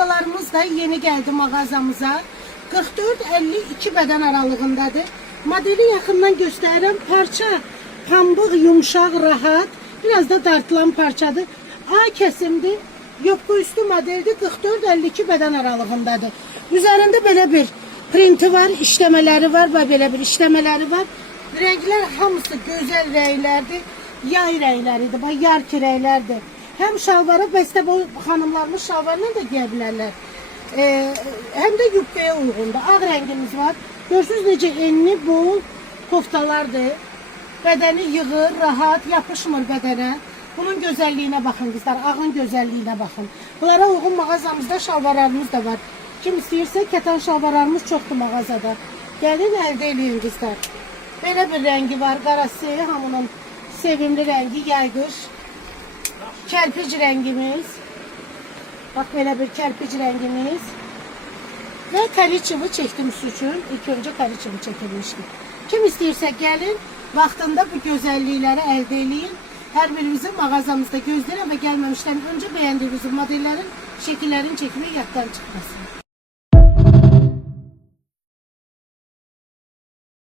Koftalarımız da yeni geldi mağazamıza. 44-52 beden aralığındadır. Modeli yakından göstereyim. Parça pambıq, yumuşaq, rahat. Biraz da dartılan parçadır. A kesimdir. Yopqa üstü modeldir. 44-52 beden aralığındadır. Üzerinde böyle bir printi var, işlemeleri var ve böyle bir işlemeleri var. Renkler hamısı güzel renklerdir. Yay renkləridir, bax yarki renklərdir. Hem şalvarı bəstə bu xanımlarımız şalvarla da giyə bilərlər. Hem de yubkaya uyğundur. Ağ rəngimiz var. Görürsünüz necə enli, bol koftalardır. Bədəni yığır, rahat, yapışmır bədənə. Bunun gözəlliyinə baxın qızlar, ağın gözəlliyinə baxın. Bunlara uyğun mağazamızda şalvarlarımız da var. Kim istəyirsə kətan şalvarlarımız çoxdur mağazada. Gəlin əldə eləyin qızlar. Belə bir rəngi var, qarası, hamının sevimli rəngi, yayqış. Kərpic rəngimiz. Bax, belə bir kərpic rəngimiz. Və kariçevi çəkdiyimiz üçün ilk öncə kariçevi çəkilmişdir. Kim istəyirsə gəlin, vaxtında bu gözəllikləri əldə eləyin. Hər birimizi mağazamızda gözləyirəm və gəlməmişdən öncə bəyəndiyiniz modellərin şəkillərini çəkmək yaddan çıxmasın.